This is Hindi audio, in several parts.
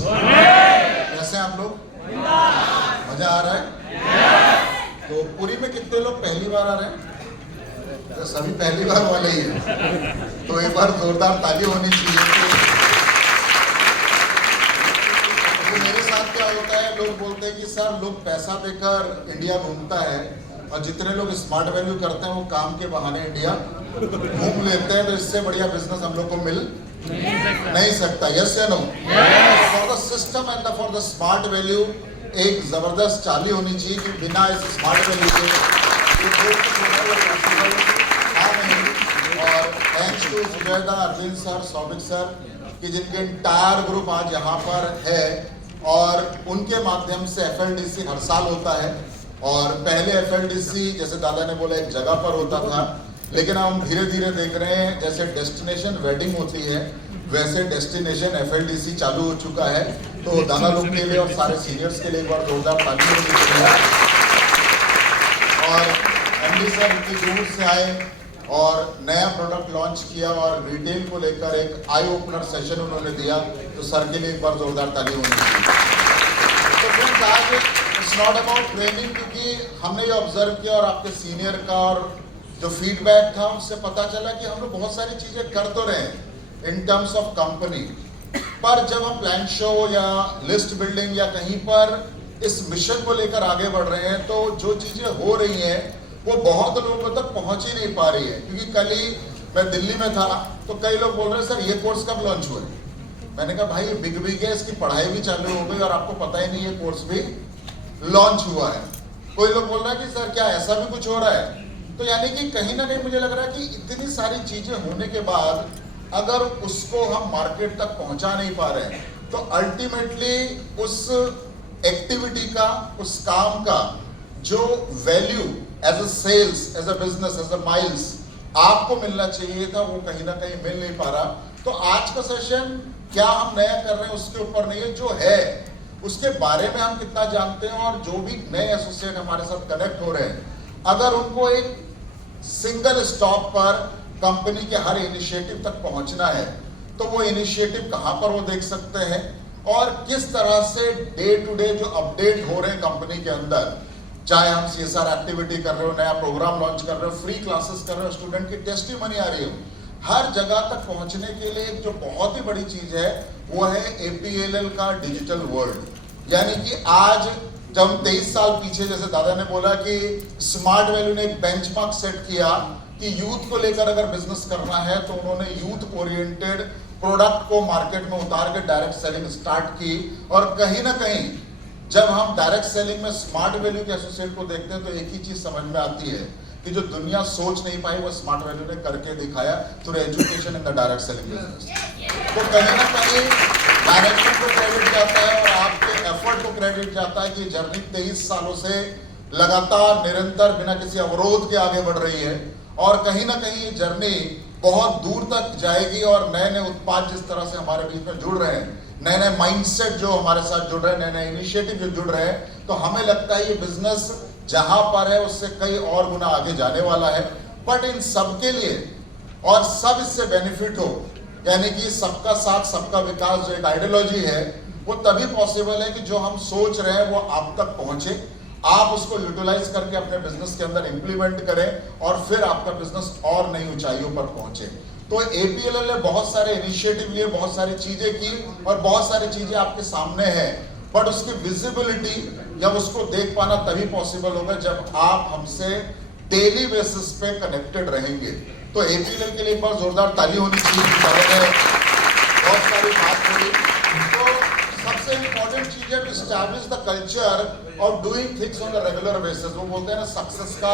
कैसे हैं आप लोग? मजा आ रहा है? तो पुरी में कितने लोग पहली बार आ रहे हैं? तो सभी पहली बार वाले ही हैं। तो एक बार जोरदार ताली होनी चाहिए। तो मेरे साथ क्या होता है, लोग बोलते हैं कि सर लोग पैसा देकर इंडिया घूमता है और जितने लोग स्मार्ट वैल्यू करते हैं वो काम के बहाने इंडिया घूम लेते हैं, तो इससे बढ़िया बिजनेस हम लोग को मिल नहीं सकता। यस या no? For the system and for the smart value एक जबरदस्त चाली होनी चाहिए कि बिना इस स्मार्ट वैल्यू के और थैंक्स टू सुजयदा, अरविंद सर, सौभिक सर कि जिनके इंटायर ग्रुप आज यहाँ पर है और उनके माध्यम से FLDC हर साल होता है। और पहले FLDC जैसे दादा ने बोला एक जगह पर होता था, लेकिन हम धीरे धीरे देख रहे हैं जैसे डेस्टिनेशन वेडिंग होती है वैसे डेस्टिनेशन FLDC चालू हो चुका है। तो दादा लोग के लिए और सारे सीनियर्स के लिए एक बार जोरदार ताली होनी चाहिए। और MD सर इतनी दूर से आए और नया प्रोडक्ट लॉन्च किया और रिटेल को लेकर एक आई ओपनर सेशन उन्होंने दिया, तो सर के लिए एक बार जोरदार ताली होनी चाहिए। तो फ्रेंड्स आज इट्स नॉट अबाउट ट्रेनिंग, क्योंकि हमने ये ऑब्जर्व किया और आपके सीनियर का और जो फीडबैक था उससे पता चला कि हम लोग बहुत सारी चीजें कर तो रहे हैं इन टर्म्स ऑफ कंपनी, पर जब हम प्लान शो या लिस्ट बिल्डिंग या कहीं पर इस मिशन को लेकर आगे बढ़ रहे हैं तो जो चीजें हो रही हैं वो बहुत लोगों तक पहुंच ही नहीं पा रही है। क्योंकि कल ही मैं दिल्ली में था तो कई लोग बोल रहे हैं सर ये कोर्स कब लॉन्च हुआ है? मैंने कहा भाई बिग है, इसकी पढ़ाई भी चालू हो गई और आपको पता ही नहीं ये कोर्स भी लॉन्च हुआ है। कोई लोग बोल रहा है कि सर क्या ऐसा भी कुछ हो रहा है? तो यानी कि कहीं ना कहीं मुझे लग रहा है कि इतनी सारी चीजें होने के बाद अगर उसको हम मार्केट तक पहुंचा नहीं पा रहे हैं तो अल्टीमेटली उस एक्टिविटी का, उस काम का जो value as a sales, as a business, as a miles आपको मिलना चाहिए था वो कहीं ना कहीं मिल नहीं पा रहा। तो आज का सेशन क्या हम नया कर रहे हैं उसके ऊपर नहीं है, जो है उसके बारे में हम कितना जानते हैं और जो भी नए एसोसिएट हमारे साथ कनेक्ट हो रहे हैं अगर उनको एक सिंगल स्टॉप पर कंपनी के हर इनिशिएटिव तक पहुंचना है तो वो इनिशिएटिव कहां पर वो देख सकते हैं और किस तरह से डे टू डे जो अपडेट हो रहे हैं कंपनी के अंदर, चाहे हम CSR एक्टिविटी कर रहे हो, नया प्रोग्राम लॉन्च कर रहे हो, फ्री क्लासेस कर रहे हो, स्टूडेंट की टेस्टिमनी आ रही हो, हर जगह तक पहुंचने के लिए जो बहुत ही बड़ी चीज है वो है APLL का डिजिटल वर्ल्ड। यानी कि आज जब हम 23 साल पीछे, जैसे दादा ने बोला कि स्मार्ट वैल्यू ने एक बेंचमार्क सेट किया कि यूथ को लेकर अगर बिजनेस करना है तो उन्होंने यूथ ओरिएंटेड प्रोडक्ट को मार्केट में उतार के डायरेक्ट सेलिंग स्टार्ट की। और कहीं ना कहीं जब हम डायरेक्ट सेलिंग में स्मार्ट वैल्यू के एसोसिएट को देखते हैं तो एक ही चीज समझ में आती है कि जो दुनिया सोच नहीं पाई वो स्मार्ट वैल्यू ने करके दिखाया through education in the direct selling business. तो कहीं ना कहीं मैनेजमेंट को क्रेडिट जाता है और आपके एफर्ट को क्रेडिट जाता है कि जर्नी 23 सालों से लगातार निरंतर बिना किसी अवरोध के आगे बढ़ रही है और कहीं ना कहीं ये जर्नी बहुत दूर तक जाएगी और नए नए उत्पाद जिस तरह से हमारे बीच में जुड़ रहे हैं, नए नए माइंडसेट जो हमारे साथ जुड़ रहे हैं, नए नए इनिशिएटिव जो जुड़ रहे हैं, तो हमें लगता है ये बिजनेस जहां पर है उससे कई और गुना आगे जाने वाला है। बट इन सबके लिए और सब इससे बेनिफिट हो, यानी कि सबका साथ सबका विकास जो एक आइडियोलॉजी है वो तभी पॉसिबल है कि जो हम सोच रहे हैं वो आप तक पहुंचे, आप उसको यूटिलाइज करके अपने बिजनेस के अंदर इंप्लीमेंट करें और फिर आपका बिजनेस और नई ऊंचाइयों पर पहुंचे। तो APLL ने बहुत सारे इनिशिएटिव लिए, बहुत सारी चीजें की और बहुत सारी चीजें आपके सामने हैं, बट उसकी विजिबिलिटी जब उसको देख पाना तभी पॉसिबल होगा जब आप हमसे डेली बेसिस पे कनेक्टेड रहेंगे। तो APLL के लिए एक बार जोरदार ताली होनी चाहिए। बहुत सारी बात बोली, तो सबसे इंपॉर्टेंट चीज है to establish the culture of doing things on a regular basis. वो बोलते हैं ना सक्सेस का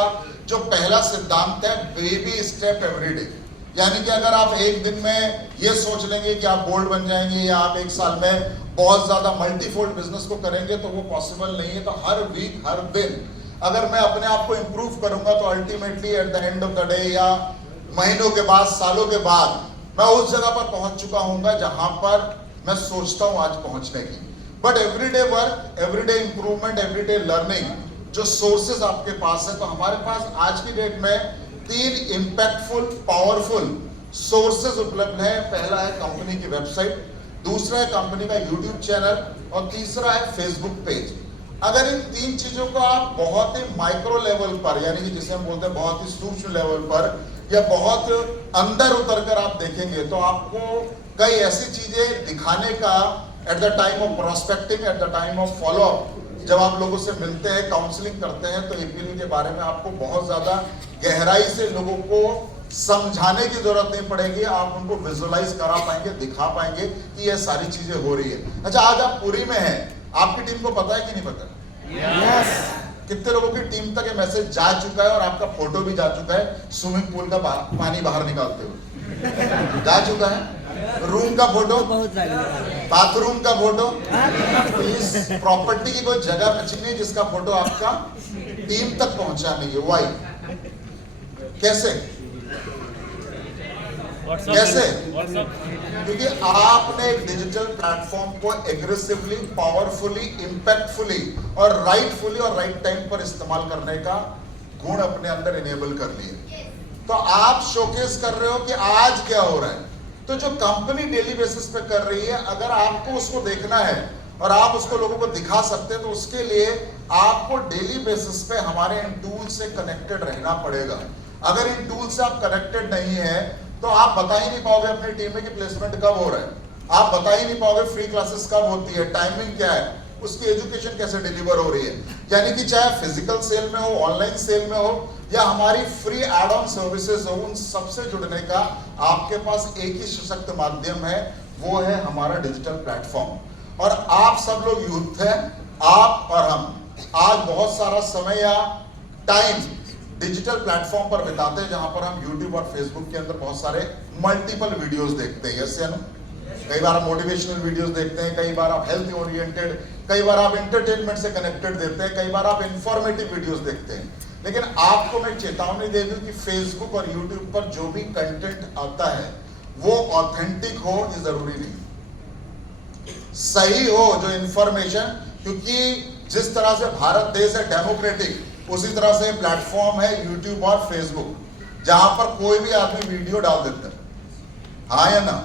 जो पहला सिद्धांत है बेबी स्टेप एवरीडे। यानी कि अगर आप एक दिन में ये सोच लेंगे कि आप गोल्ड बन जाएंगे या आप एक साल में बहुत ज्यादा मल्टीफोल्ड बिजनेस को करेंगे तो वो पॉसिबल नहीं है। तो हर वीक, हर दिन अगर मैं अपने आप को इंप्रूव करूंगा तो ultimately at the end of the day या महीनों के बाद, सालों के बाद मैं उस जगह पर पहुंच चुका हूंगा जहां पर मैं सोचता हूं आज पहुंचने की। But everyday work, everyday improvement, everyday learning जो सोर्सेज आपके पास है, तो हमारे पास आज की डेट में 3 इंपैक्टफुल, पावरफुल सोर्सेज उपलब्ध है। पहला है कंपनी की वेबसाइट, दूसरा है कंपनी का यूट्यूब चैनल और तीसरा है फेसबुक पेज। अगर इन 3 चीजों को आप बहुत ही माइक्रो लेवल पर, यानी कि जिसे हम बोलते हैं बहुत ही सूक्ष्म लेवल पर या बहुत अंदर उतर कर आप देखेंगे तो आपको कई ऐसी चीजें दिखाने का at the time of prospecting, at the time of follow up, जब आप लोगों से मिलते हैं, काउंसलिंग करते हैं, तो एपीएल के बारे में आपको बहुत ज्यादा गहराई से लोगों को समझाने की जरूरत नहीं पड़ेगी। आप उनको विजुअलाइज करा पाएंगे, दिखा पाएंगे कि ये सारी चीजें हो रही है। अच्छा, आज आप पुरी में हैं, आपकी टीम को पता है कि नहीं पता? Yes. कितने लोगों की टीम तक ये मैसेज जा चुका है और आपका फोटो भी जा चुका है स्विमिंग पूल का पानी बाहर निकालते हुए? जा चुका है। रूम का फोटो, बाथरूम का फोटो, इस प्रॉपर्टी की कोई जगह बची नहीं जिसका फोटो आपका टीम तक पहुंचा नहीं है। वाई? कैसे? कैसे? क्योंकि आपने एक डिजिटल प्लेटफॉर्म को एग्रेसिवली, पावरफुली, इंपैक्टफुली और राइटफुली और राइट टाइम पर इस्तेमाल करने का गुण अपने अंदर इनेबल कर लिए। तो आप शोकेस कर रहे हो कि आज क्या हो रहा है। तो जो कंपनी डेली बेसिस पे कर रही है, अगर आपको उसको देखना है और आप उसको लोगों को दिखा सकते हैं, तो उसके लिए आपको डेली बेसिस पे हमारे इन टूल से कनेक्टेड रहना पड़ेगा। अगर इन टूल से आप कनेक्टेड नहीं है तो आप बता ही नहीं पाओगे अपनी टीम में कि प्लेसमेंट कब हो रहा है, आप बता ही नहीं पाओगे फ्री क्लासेस कब होती है, टाइमिंग क्या है, उसकी एजुकेशन कैसे डिलीवर हो रही है। यानी कि चाहे फिजिकल सेल में हो, ऑनलाइन सेल में हो या हमारी फ्री एड ऑन सर्विसेज हो, उन सबसे जुड़ने का आपके पास एक ही सशक्त माध्यम है, वो है हमारा डिजिटल प्लेटफॉर्म। और आप सब लोग यूथ हैं, आप और हम आज बहुत सारा समय या टाइम डिजिटल प्लेटफॉर्म पर बिताते हैं, जहां पर हम यूट्यूब और फेसबुक के अंदर बहुत सारे मल्टीपल वीडियोस देखते हैं। यस या नो? कई बार आप मोटिवेशनल वीडियोस देखते हैं, कई बार आप हेल्थ ओरिएंटेड, कई बार आप एंटरटेनमेंट से कनेक्टेड देखते हैं, कई बार आप इंफॉर्मेटिव वीडियोस देखते हैं। लेकिन आपको मैं चेतावनी दे दूं कि फेसबुक और यूट्यूब पर जो भी कंटेंट आता है वो ऑथेंटिक हो, ये जरूरी नहीं, सही हो जो इंफॉर्मेशन, क्योंकि जिस तरह से भारत देश है डेमोक्रेटिक, उसी तरह से प्लेटफॉर्म है यूट्यूब और फेसबुक, जहां पर कोई भी आदमी वीडियो डाल देता है, हाँ या ना?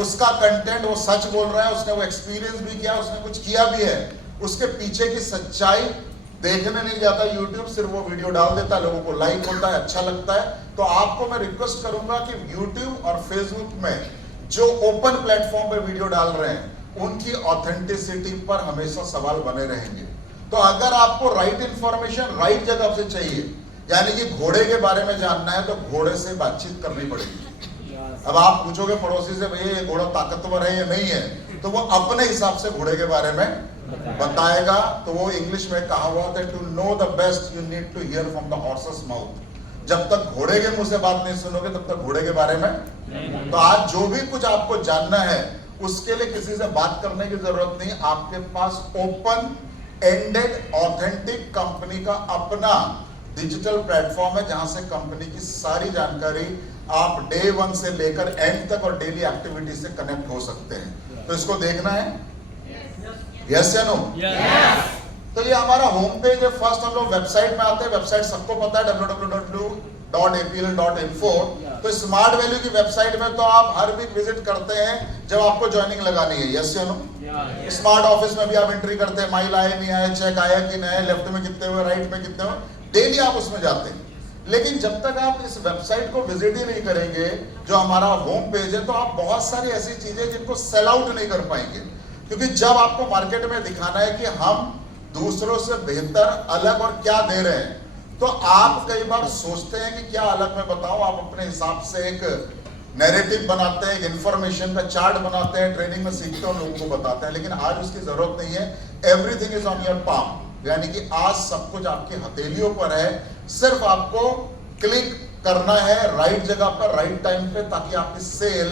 उसका कंटेंट वो सच बोल रहा है, उसने वो एक्सपीरियंस भी किया, उसने कुछ किया भी है, उसके पीछे की सच्चाई देखने नहीं जाता यूट्यूब, सिर्फ वो वीडियो डाल देता है, लोगों को लाइक होता है, अच्छा लगता है। तो आपको मैं रिक्वेस्ट करूंगा कि यूट्यूब और फेसबुक में जो ओपन प्लेटफॉर्म पे वीडियो डाल रहे हैं, उनकी ऑथेंटिसिटी पर हमेशा सवाल बने रहेंगे। तो अगर आपको राइट इंफॉर्मेशन राइट जगह से चाहिए, यानी कि घोड़े के बारे में जानना है, तो घोड़े से बातचीत करनी पड़ेगी। अब आप पूछोगे पड़ोसी से, भैया ये घोड़ा ताकतवर है या नहीं है, तो वो अपने हिसाब से घोड़े के बारे में बताएगा। तो वो इंग्लिश में कहावत है, to know the best you need to hear from the horse's mouth. जब तक घोड़े के मुंह से बात नहीं सुनोगे तब तक घोड़े के बारे में। तो आज जो भी कुछ आपको जानना है, उसके लिए किसी से बात करने की जरूरत नहीं, आपके पास ओपन एंडेड ऑथेंटिक कंपनी का अपना डिजिटल प्लेटफॉर्म है, जहां से कंपनी की सारी जानकारी आप डे 1 से लेकर एंड तक और डेली एक्टिविटी से कनेक्ट हो सकते हैं। तो इसको देखना है, यस या नो? तो ये हमारा होम पेज है। फर्स्ट हम लोग वेबसाइट में आते हैं, वेबसाइट सबको पता है www.apl.info। तो स्मार्ट वैल्यू की वेबसाइट में तो आप हर वीक विजिट करते हैं जब आपको ज्वाइनिंग लगानी है, यस या नो? स्मार्ट ऑफिस में भी आप एंट्री करते हैं, माइल आए नहीं आए, चेक आया कि नहीं, लेफ्ट में कितने हुए, राइट में कितने हुए, डेली आप उसमें जाते हैं। लेकिन जब तक आप इस वेबसाइट को विजिट ही नहीं करेंगे, जो हमारा होम पेज है, तो आप बहुत सारी ऐसी चीजें जिनको सेल आउट नहीं कर पाएंगे। क्योंकि जब आपको मार्केट में दिखाना है कि हम दूसरों से बेहतर, अलग और क्या दे रहे हैं, तो आप कई बार सोचते हैं कि क्या अलग मैं बताऊं। आप अपने हिसाब से एक नैरेटिव बनाते हैं, एक इंफॉर्मेशन का चार्ट बनाते हैं, ट्रेनिंग में सीखते हैं, लोगों को बताते हैं। लेकिन आज उसकी जरूरत नहीं है। Everything is on your palm, यानी कि आज सब कुछ आपकी हथेलियों पर है। सिर्फ आपको क्लिक करना है राइट जगह पर, राइट टाइम पे, ताकि आपकी सेल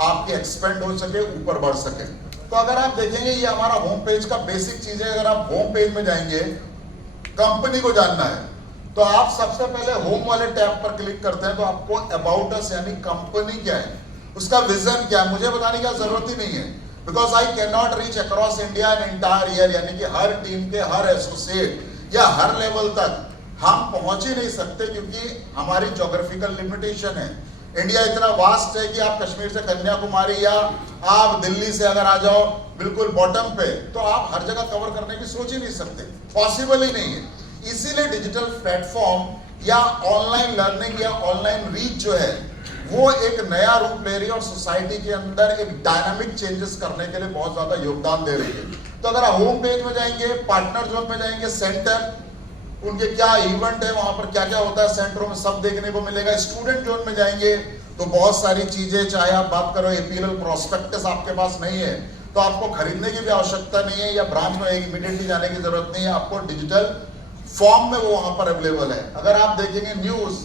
आपकी एक्सपेंड हो सके, ऊपर बढ़ सके। तो अगर आप देखेंगे, ये हमारा होम पेज का बेसिक चीज है। अगर आप होम पेज में जाएंगे, कंपनी को जानना है, तो आप सबसे पहले होम वाले टैब पर क्लिक करते हैं, तो आपको अबाउट अस यानी कंपनी क्या है, उसका विजन क्या है, मुझे बताने की जरूरत ही नहीं है। Because I can not reach across India an entire year, यानी कि हर टीम के हर एसोसिएट या हर लेवल तक हम पहुंच ही नहीं सकते, क्योंकि हमारी ज्योग्राफिकल लिमिटेशन है। इंडिया इतना वास्ट है कि आप कश्मीर से कन्याकुमारी या आप दिल्ली से अगर आ जाओ बिल्कुल बॉटम पे, तो आप हर जगह कवर करने की सोच ही नहीं सकते, पॉसिबल ही नहीं है। इसीलिए डिजिटल प्लेटफॉर्म या ऑनलाइन लर्निंग या ऑनलाइन रीच जो है वो एक नया रूप ले रही है और सोसाइटी के अंदर एक डायनामिक चेंजेस करने के लिए बहुत ज्यादा योगदान दे रही है। तो अगर आप होम पेज में जाएंगे, पार्टनर जोन में जाएंगे, सेंटर, उनके क्या इवेंट है, वहां पर क्या क्या होता है सेंटरों में, सब देखने को मिलेगा। स्टूडेंट जोन में जाएंगे तो बहुत सारी चीजें, चाहे आप बात करो एपीएल प्रोस्पेक्टस आपके पास नहीं है तो आपको खरीदने की भी आवश्यकता नहीं है या ब्रांच में इमीडिएटली जाने की जरूरत नहीं है, आपको डिजिटल फॉर्म में वो वहां पर अवेलेबल है। अगर आप देखेंगे न्यूज,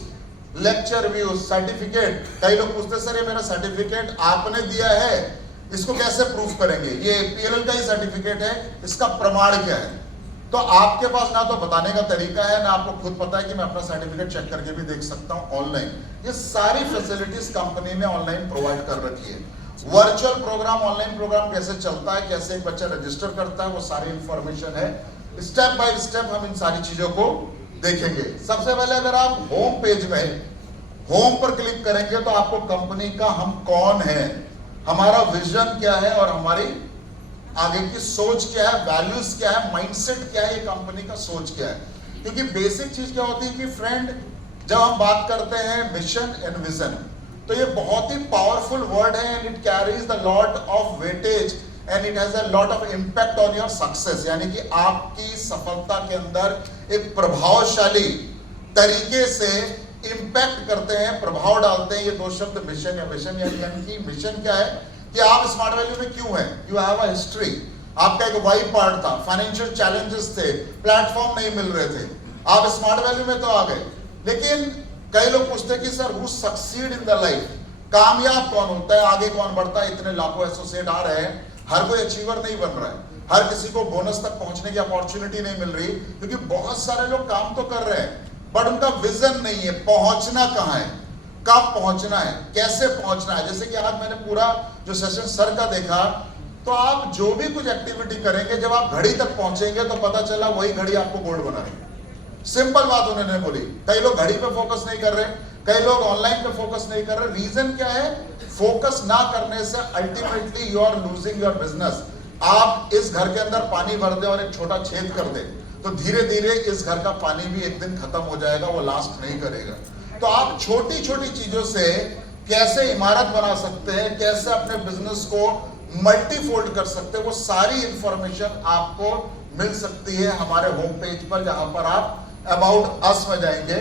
लेक्चर व्यूज, सर्टिफिकेट, कई लोग पूछते सर ये मेरा सर्टिफिकेट आपने दिया है, इसको कैसे प्रूफ करेंगे, ये एपीएल का ही सर्टिफिकेट है, इसका प्रमाण क्या है? तो आपके पास ना तो बताने का तरीका है, ना आपको खुद पता है कि मैं अपना सर्टिफिकेट चेक करके भी देख सकता हूं ऑनलाइन। ये सारी फैसिलिटीज कंपनी ने ऑनलाइन प्रोवाइड कर रखी है। वर्चुअल प्रोग्राम, ऑनलाइन प्रोग्राम कैसे चलता है, कैसे एक बच्चा रजिस्टर करता है, वो सारी इंफॉर्मेशन है। स्टेप बाय स्टेप हम इन सारी चीजों को देखेंगे। सबसे पहले अगर आप होम पेज में होम पर क्लिक करेंगे तो आपको कंपनी का हम कौन है, हमारा विजन क्या है और हमारी आगे की सोच क्या है, वैल्यूज क्या है, माइंडसेट क्या है, ये कंपनी का सोच क्या है। क्योंकि बेसिक चीज क्या होती है कि फ्रेंड, जब हम बात करते हैं मिशन एंड विजन, तो ये बहुत ही पावरफुल वर्ड है and it carries the lot of weightage and it has a lot of impact on your success. यानी कि आपकी सफलता के अंदर एक प्रभावशाली तरीके से इंपैक्ट करते हैं, प्रभाव डालते हैं ये दो शब्द मिशन या विजन। यानी कि मिशन क्या है कि आप स्मार्ट वैल्यू में क्यों हैं, यू हैव अ हिस्ट्री, आपका एक वाई पार्ट था, फाइनेंशियल चैलेंजेस थे, प्लेटफॉर्म नहीं मिल रहे थे, आप स्मार्ट वैल्यू में तो आ गए। लेकिन कई लोग पूछते हैं कि sir who succeed in the life, कामयाब कौन होता है, आगे कौन बढ़ता है, इतने लाखों एसोसिएट आ रहे हैं, हर कोई अचीवर नहीं बन रहा है, हर किसी को बोनस तक पहुंचने की अपॉर्चुनिटी नहीं मिल रही, क्योंकि बहुत सारे लोग काम तो कर रहे हैं बट उनका विजन नहीं है, पहुंचना कहां है, कब पहुंचना है, कैसे पहुंचना है। जैसे कि आज मैंने पूरा जो सेशन सर का देखा, तो आप जो भी कुछ एक्टिविटी करेंगे, जब आप घड़ी तक पहुंचेंगे तो पता चला वही घड़ी आपको गोल्ड बनाएगी। सिंपल बात उन्होंने बोली। कई लोग घड़ी पे फोकस नहीं कर रहे, कई लोग ऑनलाइन पे फोकस नहीं कर रहे। रीजन क्या है? फोकस ना करने से ultimately you are losing your business. आप इस घर के अंदर पानी भर दे और एक छोटा छेद कर दे तो धीरे धीरे इस घर का पानी भी एक दिन खत्म हो जाएगा, वो लास्ट नहीं करेगा। तो आप छोटी छोटी चीजों से कैसे इमारत बना सकते हैं, कैसे अपने बिजनेस को मल्टीफोल्ड कर सकते हैं, वो सारी इंफॉर्मेशन आपको मिल सकती है हमारे होम पेज पर, जहां पर आप अबाउट अस में जाएंगे